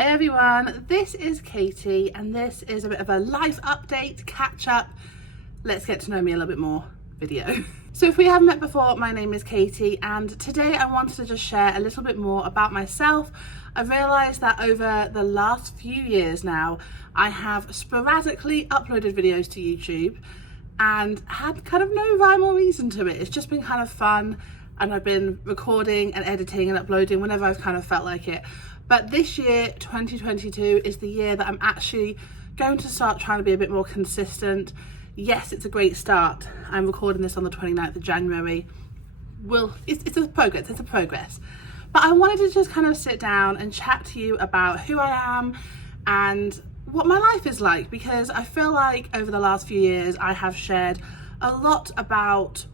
Hi everyone, this is Katie and this is a bit of a life update, catch up, let's get to know me a little bit more video. So if we haven't met before, my name is Katie and today I wanted to just share a little bit more about myself. I've realised that over the last few years now, I have sporadically uploaded videos to YouTube and had kind of no rhyme or reason to it. It's just been kind of fun and I've been recording and editing and uploading whenever I've kind of felt like it. But this year, 2022, is the year that I'm actually going to start trying to be a bit more consistent. Yes, it's a great start. I'm recording this on the 29th of January. It's a progress. But I wanted to just kind of sit down and chat to you about who I am and what my life is like, because I feel like over the last few years, I have shared a lot about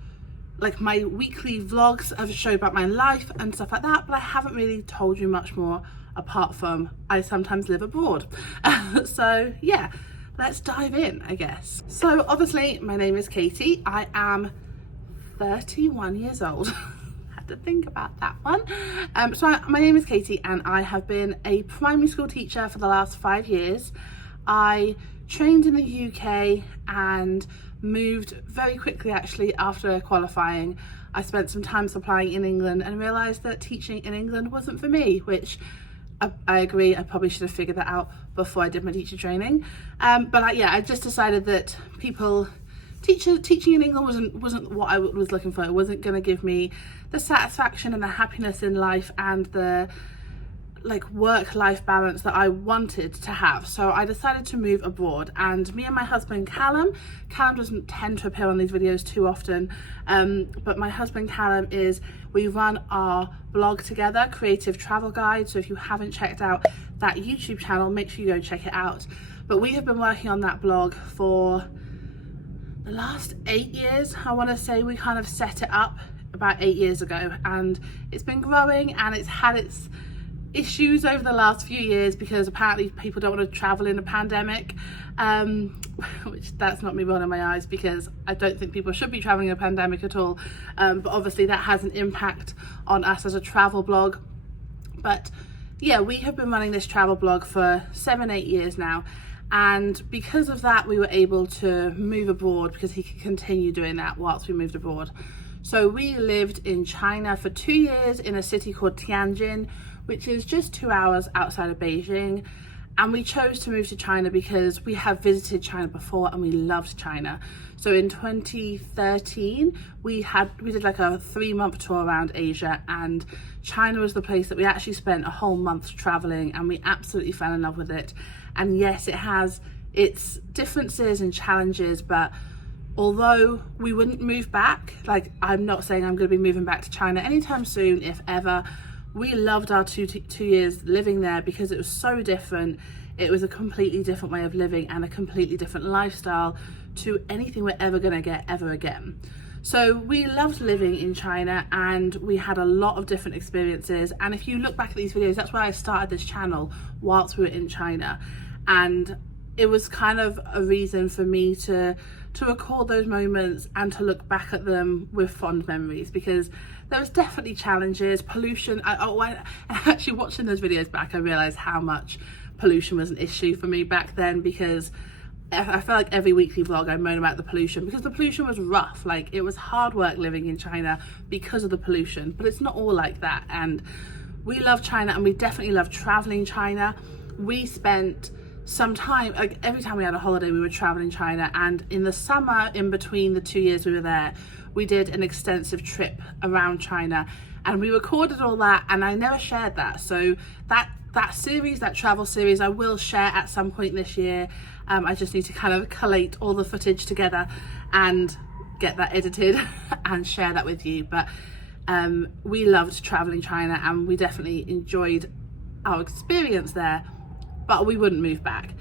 like my weekly vlogs. I've showed about my life and stuff like that, but I haven't really told you much more apart from I sometimes live abroad. So yeah, let's dive in, I guess. So obviously my name is Katie. I am 31 years old. Had to think about that one. My name is Katie and I have been a primary school teacher for the last 5 years. I trained in the UK and moved very quickly actually after qualifying. I spent some time supplying in England and realised that teaching in England wasn't for me, which I agree, I probably should have figured that out before I did my teacher training. I just decided that teaching in England wasn't what I was looking for. It wasn't going to give me the satisfaction and the happiness in life and the like work-life balance that I wanted to have. So I decided to move abroad, and me and my husband Callum doesn't tend to appear on these videos too often, but my husband Callum we run our blog together, Creative Travel Guide. So if you haven't checked out that YouTube channel, make sure you go check it out. But we have been working on that blog for the last 8 years. I want to say we kind of set it up about 8 years ago, and it's been growing and it's had its issues over the last few years because apparently people don't want to travel in a pandemic, which that's not me rolling my eyes, because I don't think people should be traveling in a pandemic at all, but obviously that has an impact on us as a travel blog. But yeah, we have been running this travel blog for 7-8 years now, and because of that we were able to move abroad because he could continue doing that whilst we moved abroad. So we lived in China for 2 years in a city called Tianjin, which is just 2 hours outside of Beijing. And we chose to move to China because we have visited China before and we loved China. So in 2013, we did like a 3-month tour around Asia, and China was the place that we actually spent a whole month traveling, and we absolutely fell in love with it. And yes, it has its differences and challenges, but although we wouldn't move back, like I'm not saying I'm going to be moving back to China anytime soon, if ever, we loved our two years living there because it was so different. It was a completely different way of living and a completely different lifestyle to anything we're ever going to get ever again. So we loved living in China and we had a lot of different experiences. And if you look back at these videos, that's why I started this channel whilst we were in China. And it was kind of a reason for me to record those moments and to look back at them with fond memories, because there was definitely challenges, pollution. Actually watching those videos back, I realised how much pollution was an issue for me back then, because I felt like every weekly vlog I moan about the pollution, because the pollution was rough. Like, it was hard work living in China because of the pollution, but it's not all like that. And we love China and we definitely love travelling China. We spent some time, like every time we had a holiday we would travel in China, and in the summer in between the 2 years we were there, we did an extensive trip around China and we recorded all that, and I never shared that. So that travel series I will share at some point this year. I just need to kind of collate all the footage together and get that edited and share that with you. But we loved traveling China and we definitely enjoyed our experience there, but we wouldn't move back.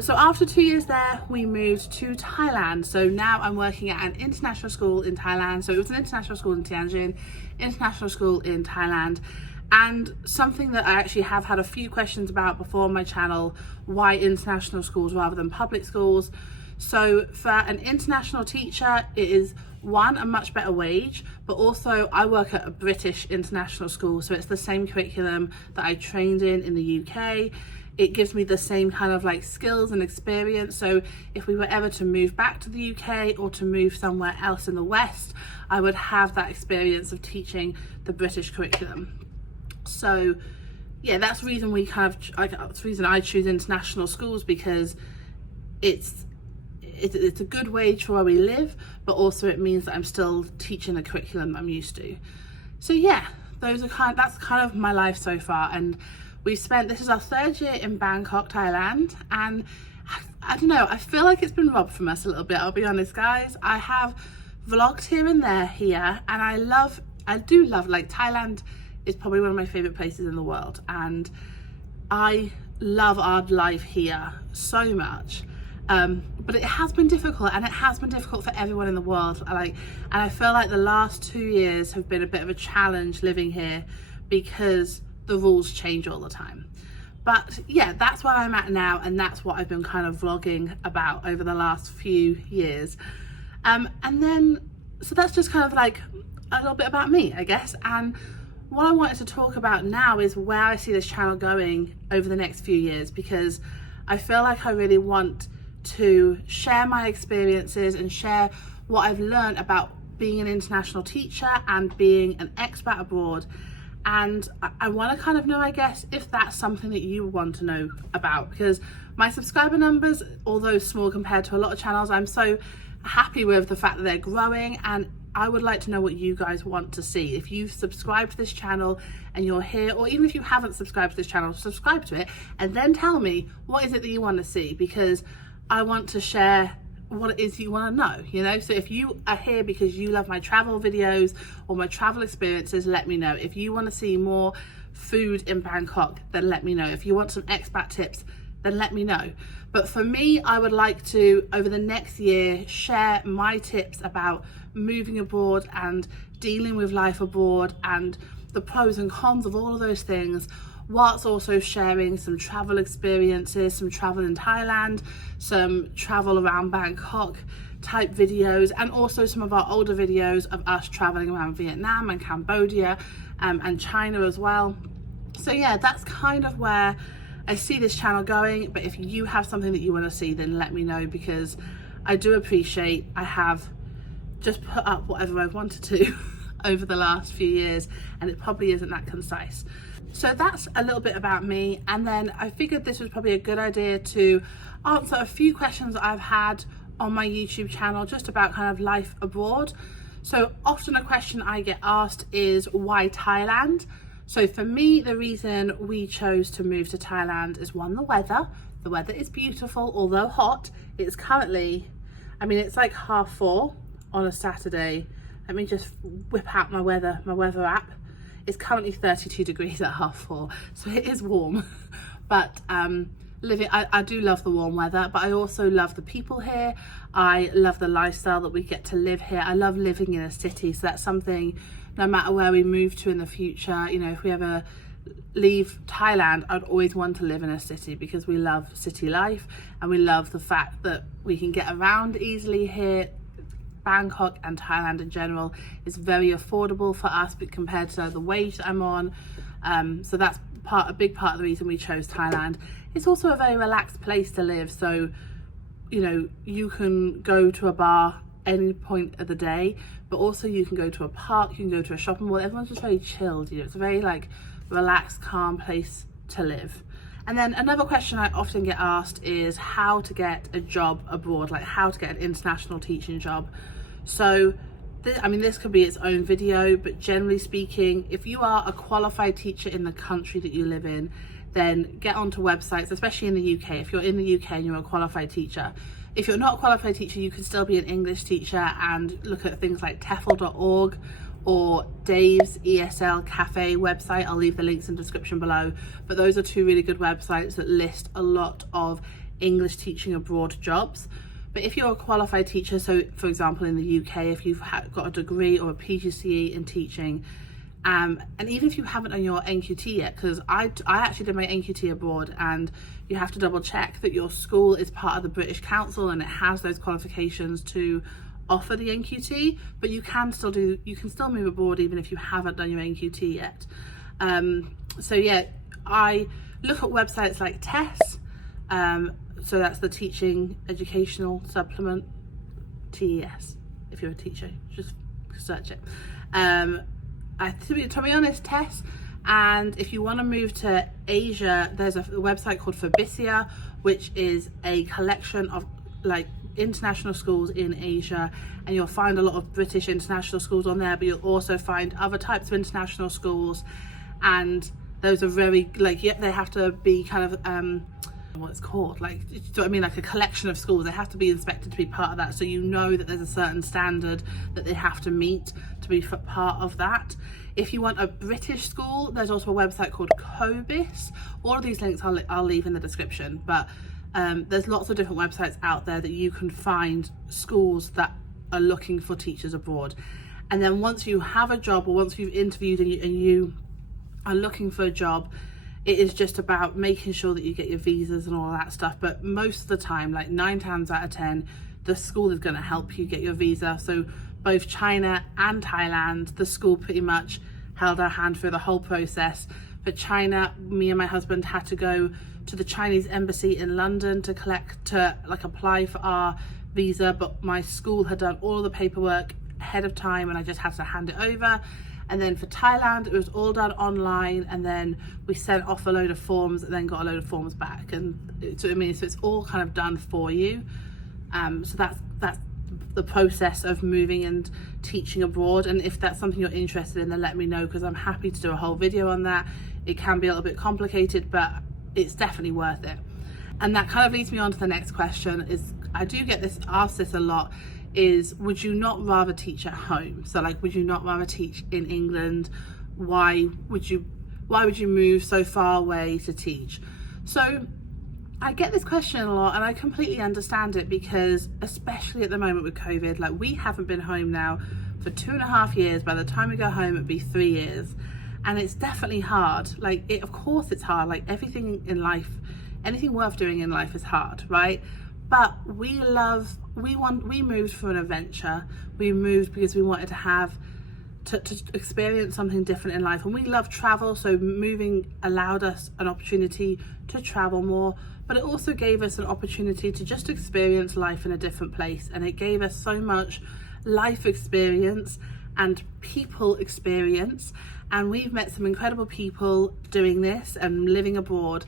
So after 2 years there, we moved to Thailand. So now I'm working at an international school in Thailand. So it was an international school in Tianjin, international school in Thailand. And something that I actually have had a few questions about before on my channel, why international schools rather than public schools. So for an international teacher, it is one, a much better wage, but also I work at a British international school, so it's the same curriculum that I trained in the UK. It gives me the same kind of like skills and experience. So if we were ever to move back to the UK or to move somewhere else in the West, I would have that experience of teaching the British curriculum. So yeah, that's the reason that's the reason I choose international schools, because it's a good wage for where we live, but also it means that I'm still teaching the curriculum I'm used to. So yeah, that's kind of my life so far. And this is our 3rd year in Bangkok, Thailand, and I don't know, I feel like it's been robbed from us a little bit, I'll be honest guys. I have vlogged here and there here, and I do love, like, Thailand is probably one of my favorite places in the world, and I love our life here so much. But it has been difficult, and it has been difficult for everyone in the world. And I feel like the last 2 years have been a bit of a challenge living here, because the rules change all the time. But yeah, that's where I'm at now, and that's what I've been kind of vlogging about over the last few years. And then, so that's just kind of like a little bit about me, I guess. And what I wanted to talk about now is where I see this channel going over the next few years, because I feel like I really want to share my experiences and share what I've learned about being an international teacher and being an expat abroad. And I want to kind of know, I guess, if that's something that you want to know about, because my subscriber numbers, although small compared to a lot of channels, I'm so happy with the fact that they're growing, and I would like to know what you guys want to see. If you've subscribed to this channel and you're here, or even if you haven't subscribed to this channel, subscribe to it and then tell me what is it that you want to see, because I want to share what it is you want to know, you know. So if you are here because you love my travel videos or my travel experiences, let me know. If you want to see more food in Bangkok, then let me know. If you want some expat tips, then let me know. But for me, I would like to, over the next year, share my tips about moving abroad and dealing with life abroad and the pros and cons of all of those things, whilst also sharing some travel experiences, some travel in Thailand, some travel around Bangkok type videos, and also some of our older videos of us traveling around Vietnam and Cambodia and China as well. So yeah, that's kind of where I see this channel going. But if you have something that you want to see, then let me know, because I do appreciate I have just put up whatever I wanted to over the last few years, and it probably isn't that concise. So that's a little bit about me, and then I figured this was probably a good idea to answer a few questions that I've had on my YouTube channel just about kind of life abroad. So often a question I get asked is, why Thailand? So for me, the reason we chose to move to Thailand is one, the weather. The weather is beautiful, although hot. It's currently, I mean, it's like 4:30 on a Saturday. Let me just whip out my weather app. It's currently 32 degrees at 4:30, so it is warm. But I do love the warm weather, but I also love the people here. I love the lifestyle that we get to live here. I love living in a city, so that's something, no matter where we move to in the future, you know, if we ever leave Thailand, I'd always want to live in a city, because we love city life and we love the fact that we can get around easily here. Bangkok and Thailand in general is very affordable for us, but compared to the wage that I'm on. So that's a big part of the reason we chose Thailand. It's also a very relaxed place to live. So, you know, you can go to a bar any point of the day, but also you can go to a park, you can go to a shopping mall. Everyone's just very chilled, you know, it's a very like relaxed, calm place to live. And then another question I often get asked is how to get a job abroad, like how to get an international teaching job. So, I mean, this could be its own video, but generally speaking, if you are a qualified teacher in the country that you live in, then get onto websites, especially in the UK. If you're in the UK and you're a qualified teacher, if you're not a qualified teacher, you can still be an English teacher and look at things like TEFL.org or Dave's ESL Cafe website. I'll leave the links in the description below. But those are two really good websites that list a lot of English teaching abroad jobs. But if you're a qualified teacher, so for example in the UK, if you've got a degree or a PGCE in teaching, And even if you haven't done your NQT yet, because I actually did my NQT abroad, and you have to double check that your school is part of the British Council and it has those qualifications to offer the NQT, but you can still move abroad even if you haven't done your NQT yet. So yeah, I look at websites like TES, so that's the Teaching Educational Supplement, TES, if you're a teacher, just search it. To be honest, TES, and if you want to move to Asia, there's a website called Faves, which is a collection of like international schools in Asia, and you'll find a lot of British international schools on there, but you'll also find other types of international schools, and those are very like, yep, they have to be kind of what it's called, like, do you know what I mean, like a collection of schools. They have to be inspected to be part of that, so you know that there's a certain standard that they have to meet to be part of that. If you want a British school, there's also a website called Cobis. All of these links I'll leave in the description, but there's lots of different websites out there that you can find schools that are looking for teachers abroad. And then once you have a job, or once you've interviewed and you are looking for a job, it is just about making sure that you get your visas and all that stuff. But most of the time, like 9 times out of 10, the school is going to help you get your visa. So both China and Thailand, the school pretty much held our hand through the whole process. For China, me and my husband had to go to the Chinese embassy in London to apply for our visa, but my school had done all of the paperwork ahead of time and I just had to hand it over. And then for Thailand, it was all done online, and then we sent off a load of forms and then got a load of forms back. And so it's all kind of done for you. So that's the process of moving and teaching abroad. And if that's something you're interested in, then let me know, because I'm happy to do a whole video on that. It can be a little bit complicated, but it's definitely worth it. And that kind of leads me on to the next question. Is I do get asked this a lot, is would you not rather teach at home? So like, would you not rather teach in England? Why would you move so far away to teach? So I get this question a lot, and I completely understand it, because especially at the moment with COVID, like we haven't been home now for 2.5 years. By the time we go home, it'd be 3 years. And it's definitely hard. Of course it's hard. Like everything in life, anything worth doing in life is hard, right? But we moved for an adventure. We moved because we wanted to have to experience something different in life, and we love travel, so moving allowed us an opportunity to travel more, but it also gave us an opportunity to just experience life in a different place, and it gave us so much life experience and people experience, and we've met some incredible people doing this and living abroad,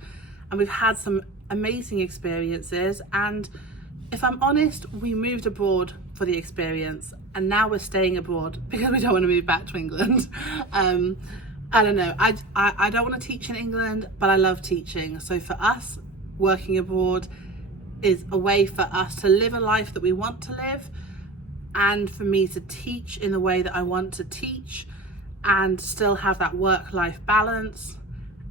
and we've had some amazing experiences. And if I'm honest, we moved abroad for the experience, and now we're staying abroad because we don't want to move back to England. I don't know, I don't want to teach in England, but I love teaching. So for us, working abroad is a way for us to live a life that we want to live, and for me to teach in the way that I want to teach, and still have that work-life balance,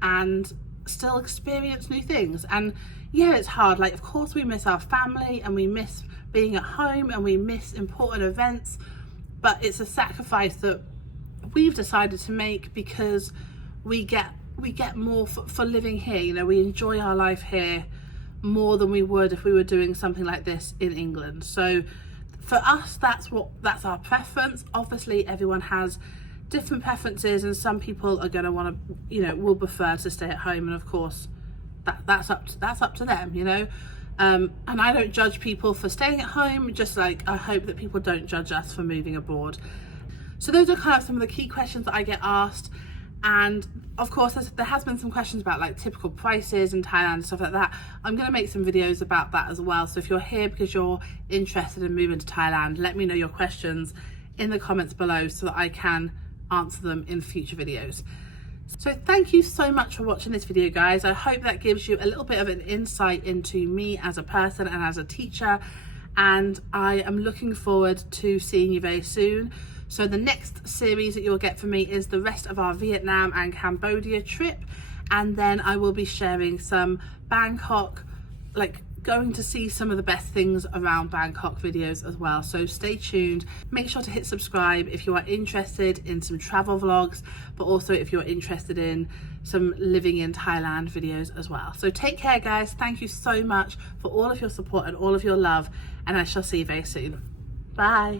and still experience new things. And yeah, it's hard. Like, of course we miss our family, and we miss being at home, and we miss important events, but it's a sacrifice that we've decided to make because we get more for living here. You know, we enjoy our life here more than we would if we were doing something like this in England. So for us, that's our preference. Obviously everyone has different preferences, and some people are going to want to, you know, will prefer to stay at home, and of course that's up to them, you know. And I don't judge people for staying at home, just like I hope that people don't judge us for moving abroad. So those are kind of some of the key questions that I get asked. And of course there has been some questions about like typical prices in Thailand and stuff like that. I'm going to make some videos about that as well. So if you're here because you're interested in moving to Thailand, let me know your questions in the comments below so that I can answer them in future videos. So thank you so much for watching this video, guys. I hope that gives you a little bit of an insight into me as a person and as a teacher, and I am looking forward to seeing you very soon. So the next series that you'll get from me is the rest of our Vietnam and Cambodia trip, and then I will be sharing some Bangkok, like going to see some of the best things around Bangkok videos as well. So stay tuned. Make sure to hit subscribe if you are interested in some travel vlogs, but also if you're interested in some living in Thailand videos as well. So take care, guys. Thank you so much for all of your support and all of your love, and I shall see you very soon. Bye.